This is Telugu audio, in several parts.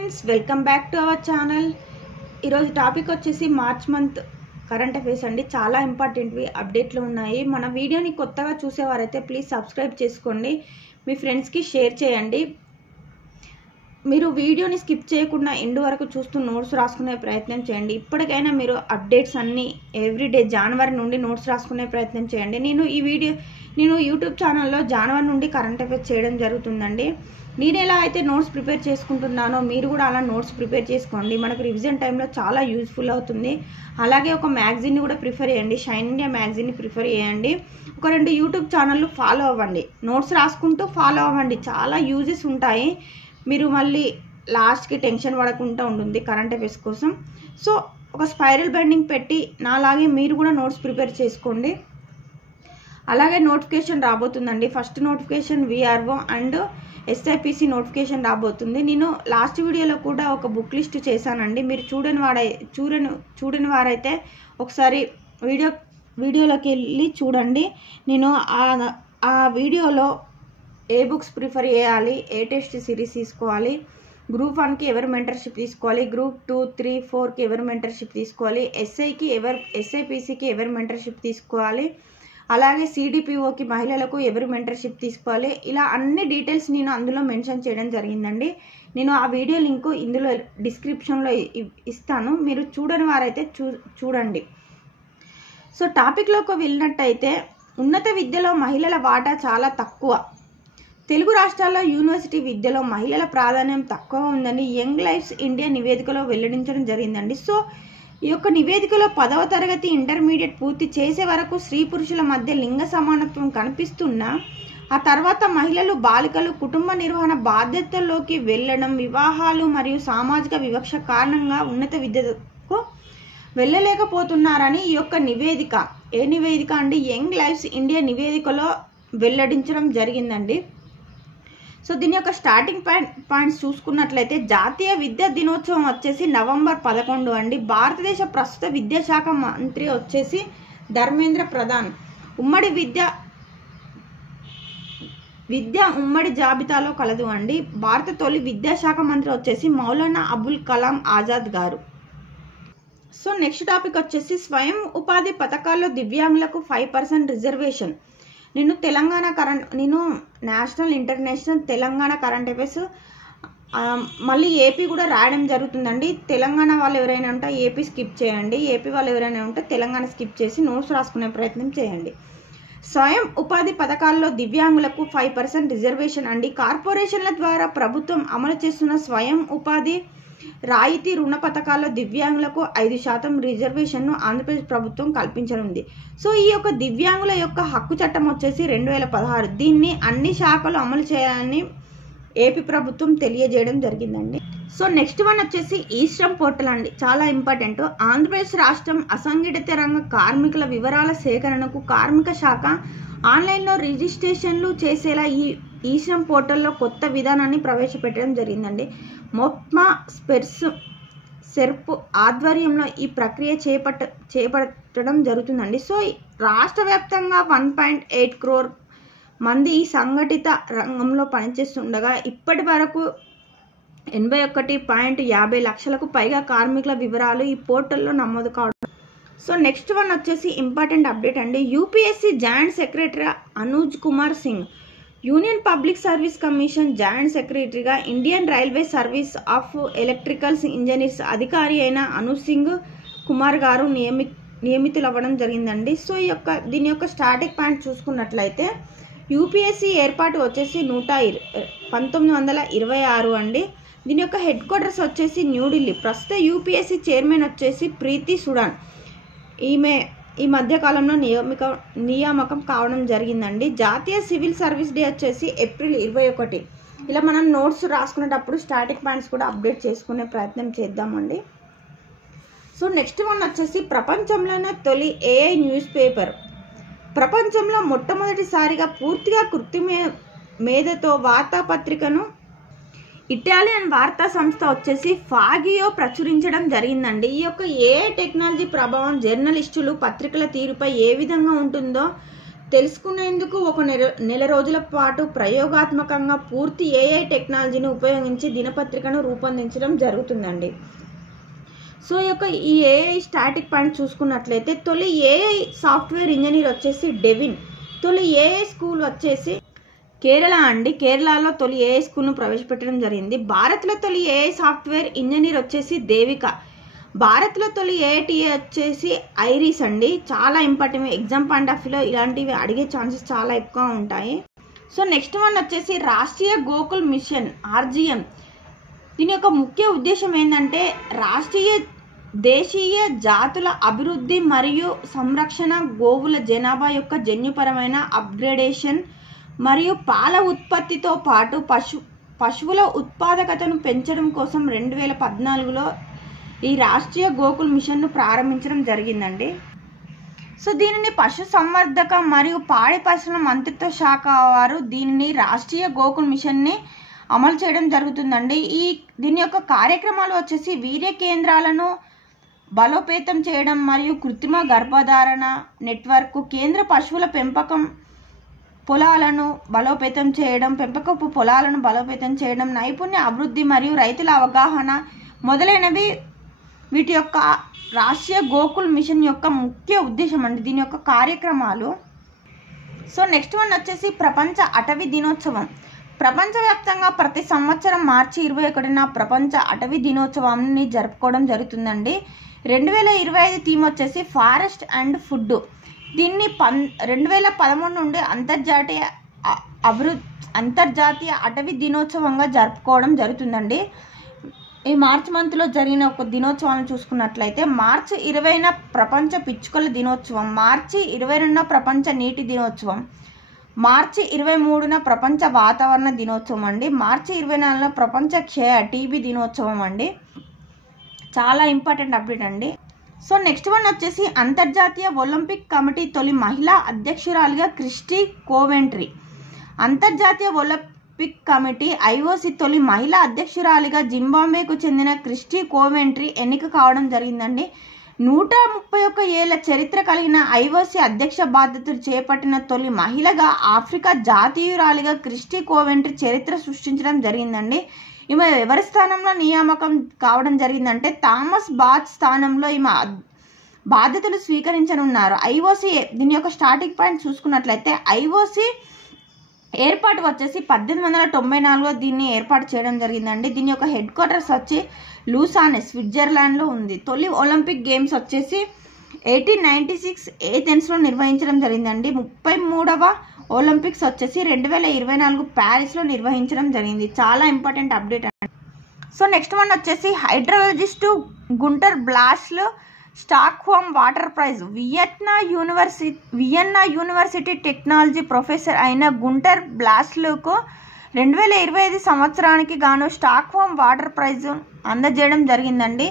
Friends, welcome back to our channel. ఈరోజు టాపిక్ వచ్చేసి మార్చ్ మంత్ కరెంట్ అఫైర్స్ అండి. చాలా ఇంపార్టెంట్వి అప్డేట్లు ఉన్నాయి. మన వీడియోని కొత్తగా చూసేవారైతే ప్లీజ్ సబ్స్క్రైబ్ చేసుకోండి, మీ ఫ్రెండ్స్కి షేర్ చేయండి. మీరు వీడియోని స్కిప్ చేయకుండా ఎండ్ వరకు చూస్తూ నోట్స్ రాసుకునే ప్రయత్నం చేయండి. ఇప్పటికైనా మీరు అప్డేట్స్ అన్నీ ఎవ్రీడే జనవరి నుండి నోట్స్ రాసుకునే ప్రయత్నం చేయండి. నేను యూట్యూబ్ ఛానల్లో జనవరి నుండి కరెంట్ అఫైర్స్ చేయడం జరుగుతుందండి. నేను ఎలా అయితే నోట్స్ ప్రిపేర్ చేసుకుంటున్నానో మీరు కూడా అలా నోట్స్ ప్రిపేర్ చేసుకోండి. మనకు రివిజన్ టైంలో చాలా యూజ్ఫుల్ అవుతుంది. అలాగే ఒక మ్యాగజైన్ని కూడా ప్రిఫర్ చేయండి, షైన్ ఇండియా మ్యాగజైన్ని ప్రిఫర్ చేయండి. ఒక 2 యూట్యూబ్ ఛానళ్ళు ఫాలో అవ్వండి, నోట్స్ రాసుకుంటూ ఫాలో అవ్వండి. చాలా యూజెస్ ఉంటాయి. మీరు మళ్ళీ లాస్ట్కి టెన్షన్ పడకుండా ఉంటుంది కరెంట్ అఫైర్స్ కోసం. సో ఒక స్పైరల్ బైండింగ్ పెట్టి నాలాగే మీరు కూడా నోట్స్ ప్రిపేర్ చేసుకోండి. అలాగే నోటిఫికేషన్ రాబోతుందండి. First notification VRO and SI PC notification రాబోతుంది. నేను లాస్ట్ వీడియోలో కూడా ఒక బుక్ లిస్ట్ చేశానండి. మీరు చూడని వారైతే ఒకసారి వీడియోలోకి వెళ్ళి చూడండి. నేను ఆ వీడియోలో ఏ బుక్స్ ప్రిఫర్ చేయాలి, ఏ టెస్ట్ సిరీస్ తీసుకోవాలి, గ్రూప్ 1కి ఎవరు మెంటర్షిప్ తీసుకోవాలి, గ్రూప్ 2, 3, 4కి ఎవరు మెంటర్షిప్ తీసుకోవాలి, ఎస్ఐపిసికి ఎవరు మెంటర్షిప్ తీసుకోవాలి, అలాగే సిడిపిఓకి మహిళలకు ఎవరు మెంటర్షిప్ తీసుకోవాలి, ఇలా అన్ని డీటెయిల్స్ నేను అందులో మెన్షన్ చేయడం జరిగిందండి. నేను ఆ వీడియో లింక్ ఇందులో డిస్క్రిప్షన్లో ఇస్తాను. మీరు చూడని వారైతే చూడండి. సో టాపిక్లోకి వెళ్ళినట్టయితే, ఉన్నత విద్యలో మహిళల వాటా చాలా తక్కువ. తెలుగు రాష్ట్రాల్లో యూనివర్సిటీ విద్యలో మహిళల ప్రాధాన్యం తక్కువ ఉందని యంగ్ లైఫ్స్ ఇండియా నివేదికలో వెల్లడించడం జరిగిందండి. సో ఈ యొక్క నివేదికలో 10వ తరగతి ఇంటర్మీడియట్ పూర్తి చేసే వరకు స్త్రీ పురుషుల మధ్య లింగ సమానత్వం కనిపిస్తున్నా ఆ తర్వాత మహిళలు, బాలికలు కుటుంబ నిర్వహణ బాధ్యతల్లోకి వెళ్ళడం, వివాహాలు మరియు సామాజిక వివక్ష కారణంగా ఉన్నత విద్యకు వెళ్ళలేకపోతున్నారని ఈ యొక్క నివేదిక, ఏ నివేదిక అండి, యంగ్ లైఫ్స్ ఇండియా నివేదికలో వెల్లడించడం జరిగిందండి. సో దీని యొక్క స్టార్టింగ్ పాయింట్స్ చూసుకున్నట్లయితే, జాతీయ విద్యా దినోత్సవం వచ్చేసి నవంబర్ 11 అండి. భారతదేశ ప్రస్తుత విద్యాశాఖ మంత్రి వచ్చేసి ధర్మేంద్ర ప్రధాన్. విద్య ఉమ్మడి జాబితాలో కలదు అండి. భారత తొలి విద్యాశాఖ మంత్రి వచ్చేసి మౌలానా అబుల్ కలాం ఆజాద్ గారు. సో నెక్స్ట్ టాపిక్ వచ్చేసి, స్వయం ఉపాధి పథకాల్లో దివ్యాంగులకు 5% రిజర్వేషన్. నేను national international Telangana current affairs మళ్ళీ ఏపీ కూడా రాయడం జరుగుతుందండి. తెలంగాణ వాళ్ళు ఎవరైనా ఉంటే ఏపీ స్కిప్ చేయండి, ఏపీ వాళ్ళు ఎవరైనా ఉంటే తెలంగాణ స్కిప్ చేసి నోట్స్ రాసుకునే ప్రయత్నం చేయండి. స్వయం ఉపాధి పథకాల్లో దివ్యాంగులకు 5% రిజర్వేషన్ అండి. కార్పొరేషన్ల ద్వారా ప్రభుత్వం అమలు చేస్తున్న స్వయం ఉపాధి రాయితీ రుణ పథకాల్లో దివ్యాంగులకు 5% రిజర్వేషన్ను ఆంధ్రప్రదేశ్ ప్రభుత్వం కల్పించనుంది. సో ఈ యొక్క దివ్యాంగుల యొక్క హక్కు చట్టం వచ్చేసి 2016. దీన్ని అన్ని శాఖలు అమలు చేయాలని ఏపీ ప్రభుత్వం తెలియజేయడం జరిగిందండి. సో నెక్స్ట్ వన్ వచ్చేసి ఈ శ్రమ్ పోర్టల్ అండి, చాలా ఇంపార్టెంట్. ఆంధ్రప్రదేశ్ రాష్ట్రం అసంఘటిత రంగ కార్మికుల వివరాల సేకరణకు కార్మిక శాఖ ఆన్లైన్లో రిజిస్ట్రేషన్లు చేసేలా ఈ శ్రమ్ పోర్టల్లో కొత్త విధానాన్ని ప్రవేశపెట్టడం జరిగిందండి. మొప్మా సెర్ప్ ఆధ్వర్యంలో ఈ ప్రక్రియ చేపట్టడం జరుగుతుందండి. సో రాష్ట్ర వ్యాప్తంగా 1.8 crore మంది ఈ సంఘటిత రంగంలో పనిచేస్తుండగా ఇప్పటి వరకు 81.50 లక్షలకు పైగా కార్మికుల వివరాలు ఈ పోర్టల్లో నమోదు కావడం. సో నెక్స్ట్ వన్ వచ్చేసి ఇంపార్టెంట్ అప్డేట్ అండి. UPSC joint secretary Anuj Kumar Singh union public service commission joint సెక్రటరీగా Indian railway service of electricals engineers అధికారి అయిన అనుజ్ సింగ్ కుమార్ గారు నియమితులవ్వడం జరిగిందండి. సో దీని యొక్క స్టార్టింగ్ పాయింట్ చూసుకున్నట్లయితే, యూపీఎస్సీ ఏర్పాటు వచ్చేసి 1926 అండి. దీని యొక్క హెడ్ క్వార్టర్స్ వచ్చేసి న్యూఢిల్లీ. ప్రస్తుత యూపీఎస్సీ చైర్మన్ వచ్చేసి ప్రీతి సుడాన్. ఈమె ఈ మధ్యకాలంలో నియామకం కావడం జరిగిందండి. జాతీయ సివిల్ సర్వీస్ డే వచ్చేసి ఏప్రిల్ 21. ఇలా మనం నోట్స్ రాసుకునేటప్పుడు స్టాటిక్ పాయింట్స్ కూడా అప్డేట్ చేసుకునే ప్రయత్నం చేద్దామండి. సో నెక్స్ట్ వన్ వచ్చేసి, ప్రపంచంలోనే తొలి ఏఐ న్యూస్ పేపర్. ప్రపంచంలో మొట్టమొదటిసారిగా పూర్తిగా కృత్రిమ మేధతో వార్తాపత్రికను ఇటాలియన్ వార్తా సంస్థ వచ్చేసి ఫాగియో ప్రచురించడం జరిగిందండి. ఈ యొక్క ఏఐ టెక్నాలజీ ప్రభావం జర్నలిస్టులు పత్రికల తీరుపై ఏ విధంగా ఉంటుందో తెలుసుకునేందుకు ఒక నెల రోజుల పాటు ప్రయోగాత్మకంగా పూర్తి ఏఐ టెక్నాలజీని ఉపయోగించి దినపత్రికను రూపొందించడం జరుగుతుందండి. సో ఈ ఏఐ స్టాటిక్ పాయింట్ చూసుకున్నట్లయితే తొలి ఏఐ సాఫ్ట్వేర్ ఇంజనీర్ వచ్చేసి డెవిన్. తొలి ఏఐ స్కూల్ వచ్చేసి కేరళ అండి. కేరళలో తొలి ఏఐ స్కూల్ను ప్రవేశపెట్టడం జరిగింది. భారత్లో తొలి ఏఐ సాఫ్ట్వేర్ ఇంజనీర్ వచ్చేసి దేవిక. భారత్లో తొలి ఏఐటీఏ వచ్చేసి ఐరిస్ అండి. చాలా ఇంపార్టెంట్, ఎగ్జామ్ పాయింట్ ఆఫ్ వ్యూలో ఇలాంటివి అడిగే ఛాన్సెస్ చాలా ఎక్కువ ఉంటాయి. సో నెక్స్ట్ వన్ వచ్చేసి రాష్ట్రీయ గోకుల్ మిషన్ ఆర్జీఎం. దీని యొక్క ముఖ్య ఉద్దేశం ఏంటంటే దేశీయ జాతుల అభివృద్ధి మరియు సంరక్షణ, గోవుల జనాభా యొక్క జన్యుపరమైన అప్గ్రేడేషన్ మరియు పాల ఉత్పత్తితో పాటు పశువుల ఉత్పాదకతను పెంచడం కోసం 2014లో ఈ రాష్ట్రీయ గోకుల్ మిషన్ను ప్రారంభించడం జరిగిందండి. సో దీనిని పశు సంవర్ధక మరియు పాడి పరిశ్రమ మంత్రిత్వ శాఖ వారు దీనిని రాష్ట్రీయ గోకుల్ మిషన్ని అమలు చేయడం జరుగుతుందండి. దీని యొక్క కార్యక్రమాలు వచ్చేసి వీర్య కేంద్రాలను బలోపేతం చేయడం మరియు కృత్రిమ గర్భధారణ నెట్వర్క్, కేంద్ర పశువుల పెంపకపు పొలాలను బలోపేతం చేయడం, నైపుణ్య అభివృద్ధి మరియు రైతుల అవగాహన మొదలైనవి వీటి యొక్క రాష్ట్రీయ గోకుల్ మిషన్ యొక్క ముఖ్య ఉద్దేశం అండి, దీని యొక్క కార్యక్రమాలు. సో నెక్స్ట్ వన్ వచ్చేసి ప్రపంచ అటవీ దినోత్సవం. ప్రపంచవ్యాప్తంగా ప్రతి సంవత్సరం మార్చి 21న ప్రపంచ అటవీ దినోత్సవాన్ని జరుపుకోవడం జరుగుతుందండి. 2025 థీమ్ వచ్చేసి ఫారెస్ట్ అండ్ ఫుడ్. దీన్ని 2013 నుండి అంతర్జాతీయ అటవీ దినోత్సవంగా జరుపుకోవడం జరుగుతుందండి. ఈ మార్చ్ మంత్లో జరిగిన ఒక దినోత్సవాలను చూసుకున్నట్లయితే మార్చి 20న ప్రపంచ పిచ్చుకల దినోత్సవం, మార్చి 22న ప్రపంచ నీటి దినోత్సవం, మార్చి 23న ప్రపంచ వాతావరణ దినోత్సవం అండి, మార్చి 24న ప్రపంచ టీబీ దినోత్సవం అండి. చాలా ఇంపార్టెంట్ అప్డేట్ అండి. సో నెక్స్ట్ వన్ వచ్చేసి అంతర్జాతీయ ఒలింపిక్ కమిటీ తొలి మహిళా అధ్యక్షురాలిగా క్రిస్టీ కోవెంట్రీ. అంతర్జాతీయ ఒలింపిక్ కమిటీ ఐఓసి తొలి మహిళా అధ్యక్షురాలిగా జింబాబ్వేకు చెందిన క్రిస్టీ కోవెంట్రీ ఎన్నిక కావడం జరిగిందండి. 131 ఏళ్ల చరిత్ర కలిగిన ఐఓసి అధ్యక్ష బాధ్యతలు చేపట్టిన తొలి మహిళగా ఆఫ్రికా జాతీయురాలిగా క్రిస్టీ కోవెంట్రీ చరిత్ర సృష్టించడం జరిగిందండి. ఈమె ఎవరి స్థానంలో నియామకం కావడం జరిగిందంటే థామస్ బాచ్ స్థానంలో ఈమె బాధ్యతలు స్వీకరించనున్నారు. ఐఓసి దీని యొక్క స్టార్టింగ్ పాయింట్ చూసుకున్నట్లయితే ఐఓసి ఏర్పాటు వచ్చేసి 1894లో దీన్ని ఏర్పాటు చేయడం జరిగిందండి. దీని యొక్క హెడ్ క్వార్టర్స్ వచ్చి లూసానే స్విట్జర్లాండ్లో ఉంది. తొలి ఒలింపిక్ గేమ్స్ వచ్చేసి 1896 ఏథెన్స్లో నిర్వహించడం జరిగిందండి. 33వ ఒలింపిక్స్ వచ్చేసి 2024 ప్యారిస్లో నిర్వహించడం జరిగింది. చాలా ఇంపార్టెంట్ అప్డేట్ అండి. సో నెక్స్ట్ వన్ వచ్చేసి హైడ్రాలజిస్టు గుంటర్ బ్లాస్లు Stockholm water prize. Vienna university technology professor అయిన గుంటర్ బ్లాస్లకు 2025 సంవత్సరానికి గాను స్టాక్హోమ్ వాటర్ ప్రైజ్ అందజేయడం జరిగిందండి.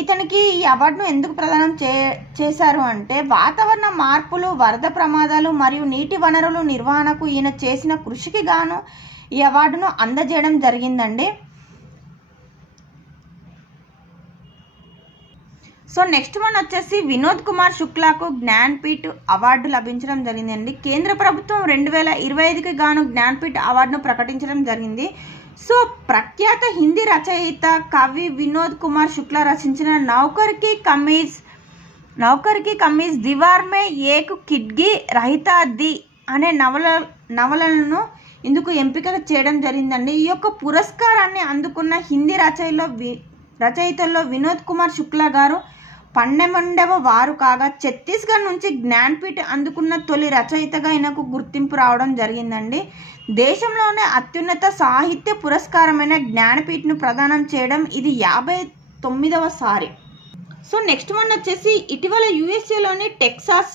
ఇతనికి ఈ అవార్డును ఎందుకు ప్రదానం చేశారు అంటే వాతావరణ మార్పులు, వరద ప్రమాదాలు మరియు నీటి వనరుల నిర్వహణకు ఈయన చేసిన కృషికి గాను ఈ అవార్డును అందజేయడం జరిగిందండి. సో నెక్స్ట్ వన్ వచ్చేసి వినోద్ కుమార్ శుక్లాకు జ్ఞాన్పీఠ్ అవార్డు లభించడం జరిగిందండి. కేంద్ర ప్రభుత్వం 2025కి గాను జ్ఞాన్పీఠ్ అవార్డును ప్రకటించడం జరిగింది. సో ప్రఖ్యాత హిందీ రచయిత కవి వినోద్ కుమార్ శుక్లా రచించిన నౌకర్ కి కమీజ్ దీవార్ మే ఏక్ ఖిడ్కీ రహితా ది అనే నవలను ఇందుకు ఎంపిక చేయడం జరిగిందండి. ఈ యొక్క పురస్కారాన్ని అందుకున్న హిందీ రచయితల్లో వినోద్ కుమార్ శుక్లా గారు 12వ వారు కాగా ఛత్తీస్గఢ్ నుంచి జ్ఞాన్పీఠ్ అందుకున్న తొలి రచయితగా ఈయనకు గుర్తింపు రావడం జరిగిందండి. దేశంలోనే అత్యున్నత సాహిత్య పురస్కారమైన జ్ఞానపీఠ్ను ప్రదానం చేయడం ఇది 59వ సారి. సో నెక్స్ట్ వన్ వచ్చేసి ఇటీవల యుఎస్ఏలోని టెక్సాస్,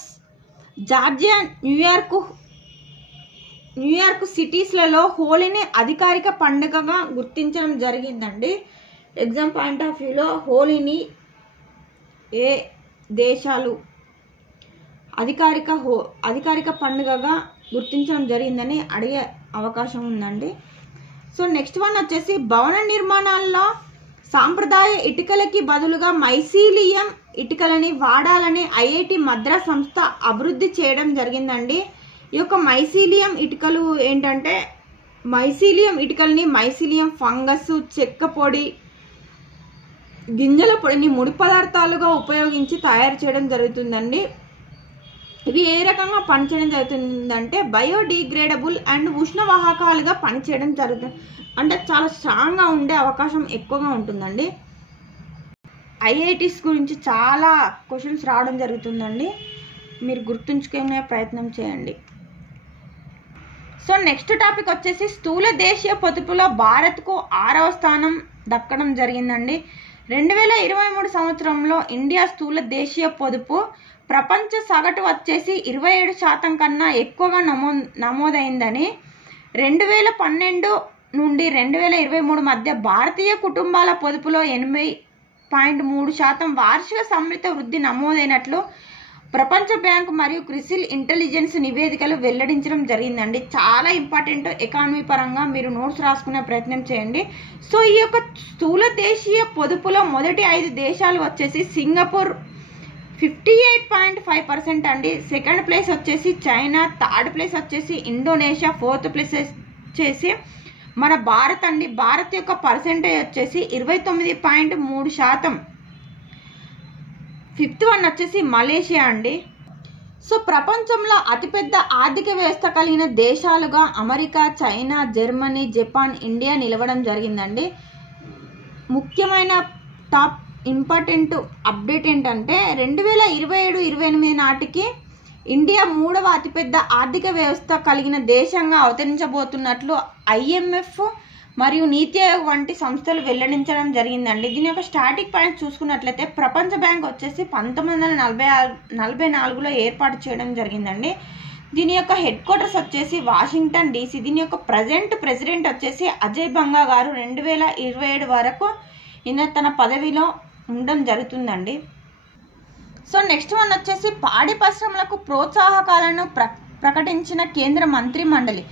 జార్జియా, న్యూయార్క్ సిటీస్లలో హోలీని అధికారిక పండుగగా గుర్తించడం జరిగిందండి. ఎగ్జామ్ పాయింట్ ఆఫ్ వ్యూలో హోలీని ఏ దేశాలు అధికారిక పండుగగా గుర్తించడం జరిగిందని అడిగే అవకాశం ఉందండి. సో నెక్స్ట్ వన్ వచ్చేసి భవన నిర్మాణాల్లో సాంప్రదాయ ఇటుకలకి బదులుగా మైసీలియం ఇటుకలని వాడాలని ఐఐటి మద్రాస్ సంస్థ అభివృద్ధి చేయడం జరిగిందండి. ఈ యొక్క మైసీలియం ఇటుకలు ఏంటంటే మైసీలియం ఇటుకల్ని మైసీలియం ఫంగస్, చెక్క పొడి, గింజల పొడిని ముడి పదార్థాలుగా ఉపయోగించి తయారు చేయడం జరుగుతుందండి. ఇవి ఏ రకంగా పనిచేయడం జరుగుతుందంటే బయోడిగ్రేడబుల్ అండ్ ఉష్ణవాహకాలుగా పనిచేయడం జరుగుతుంది. అంటే చాలా స్ట్రాంగ్గా ఉండే అవకాశం ఎక్కువగా ఉంటుందండి. ఐఐటీస్ గురించి చాలా క్వశ్చన్స్ రావడం జరుగుతుందండి, మీరు గుర్తుంచుకునే ప్రయత్నం చేయండి. సో నెక్స్ట్ టాపిక్ వచ్చేసి స్థూల దేశీయ పొదుపులో భారత్కు 6వ స్థానం దక్కడం జరిగిందండి. 2023 సంవత్సరంలో ఇండియా స్థూల దేశీయ పొదుపు ప్రపంచ సగటు వచ్చేసి 27% కన్నా ఎక్కువగా నమోదైందని 2012 నుండి 2023 మధ్య భారతీయ కుటుంబాల పొదుపులో 80.3% వార్షిక సమ్మిళిత వృద్ధి నమోదైనట్లు ప్రపంచ బ్యాంక్ మరియు క్రిసిల్ ఇంటెలిజెన్స్ నివేదికలు వెల్లడించడం జరిగిందండి. చాలా ఇంపార్టెంట్, ఎకానమీ పరంగా మీరు నోట్స్ రాసుకునే ప్రయత్నం చేయండి. సో ఈ యొక్క స్థూల దేశీయ పొదుపులో మొదటి 5 దేశాలు వచ్చేసి సింగపూర్ 58.5% అండి, సెకండ్ ప్లేస్ వచ్చేసి చైనా, థర్డ్ ప్లేస్ వచ్చేసి ఇండోనేషియా, ఫోర్త్ ప్లేస్ వచ్చేసి మన భారత్ అండి. భారత్ యొక్క పర్సెంటేజ్ వచ్చేసి 29.3%. ఫిఫ్త్ వన్ వచ్చేసి మలేషియా అండి. సో ప్రపంచంలో అతిపెద్ద ఆర్థిక వ్యవస్థ కలిగిన దేశాలుగా America, China, Germany, Japan, India నిలవడం జరిగిందండి. ముఖ్యమైన టాప్ ఇంపార్టెంట్ అప్డేట్ ఏంటంటే 2027-28 నాటికి ఇండియా 3వ అతిపెద్ద ఆర్థిక వ్యవస్థ కలిగిన దేశంగా అవతరించబోతున్నట్లు ఐఎంఎఫ్ మరియు నీతి ఆయోగ్ వంటి సంస్థలు వెల్లడించడం జరిగిందండి. దీని యొక్క స్టాటిక్ పాయింట్ చూసుకున్నట్లయితే ప్రపంచ బ్యాంక్ వచ్చేసి 1944లో ఏర్పాటు చేయడం జరిగిందండి. దీని యొక్క హెడ్ క్వార్టర్స్ వచ్చేసి వాషింగ్టన్ DC. దీని యొక్క ప్రెసిడెంట్ వచ్చేసి అజయ్ బంగా గారు 2027 వరకు ఈయన తన పదవిలో ఉండడం జరుగుతుందండి. సో నెక్స్ట్ వన్ వచ్చేసి పాడి పరిశ్రమలకు ప్రోత్సాహకాలను ప్రకటించిన కేంద్ర మంత్రి మండలి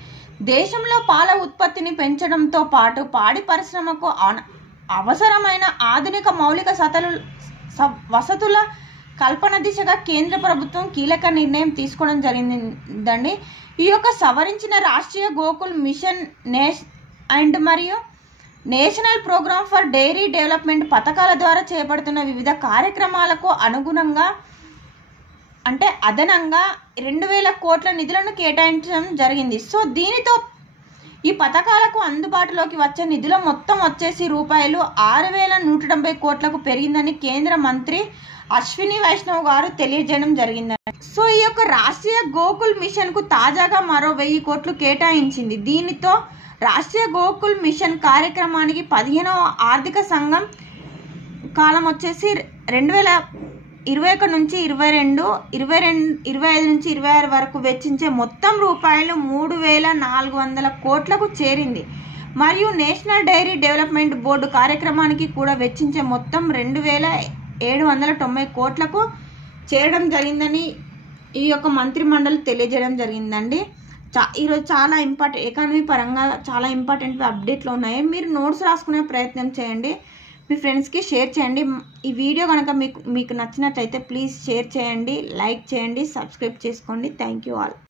దేశంలో పాల ఉత్పత్తిని పెంచడంతో పాటు పాడి పరిశ్రమకు అవసరమైన ఆధునిక మౌలిక వసతుల కల్పన దిశగా కేంద్ర ప్రభుత్వం కీలక నిర్ణయం తీసుకోవడం జరిగిందండి. ఈ యొక్క సవరించిన రాష్ట్రీయ గోకుల్ మిషన్ మరియు national programme for dairy development పథకాల ద్వారా చేపడుతున్న వివిధ కార్యక్రమాలకు అదనంగా 2,000 కోట్ల నిధులను కేటాయించడం జరిగింది. సో దీనితో ఈ పథకాలకు అందుబాటులోకి వచ్చే నిధుల మొత్తం వచ్చేసి రూపాయలు 6,170 కోట్లకు పెరిగిందని కేంద్ర మంత్రి అశ్విని వైష్ణవ్ గారు తెలియజేయడం జరిగిందండి. సో ఈ యొక్క రాష్ట్రీయ గోకుల్ మిషన్ కు తాజాగా మరో 1000 కోట్లు కేటాయించింది. దీనితో రాష్ట్రీయ గోకుల్ మిషన్ కార్యక్రమానికి 15వ ఆర్థిక సంఘం కాలం వచ్చేసి 2021 నుంచి 25 నుంచి 26 వరకు వెచ్చించే మొత్తం రూపాయలు 3,400 కోట్లకు చేరింది. మరియు నేషనల్ డైరీ డెవలప్మెంట్ బోర్డు కార్యక్రమానికి కూడా వెచ్చించే మొత్తం 2,790 కోట్లకు చేరడం జరిగిందని ఈ యొక్క మంత్రి మండలి తెలియజేయడం జరిగిందండి. ఈరోజు చాలా ఎకానమీ పరంగా చాలా ఇంపార్టెంట్ అప్డేట్లు ఉన్నాయి, మీరు నోట్స్ రాసుకునే ప్రయత్నం చేయండి, మీ ఫ్రెండ్స్కి షేర్ చేయండి. ఈ వీడియో కనుక మీకు నచ్చినట్లయితే ప్లీజ్ షేర్ చేయండి, లైక్ చేయండి, సబ్స్క్రైబ్ చేసుకోండి. Thank you all.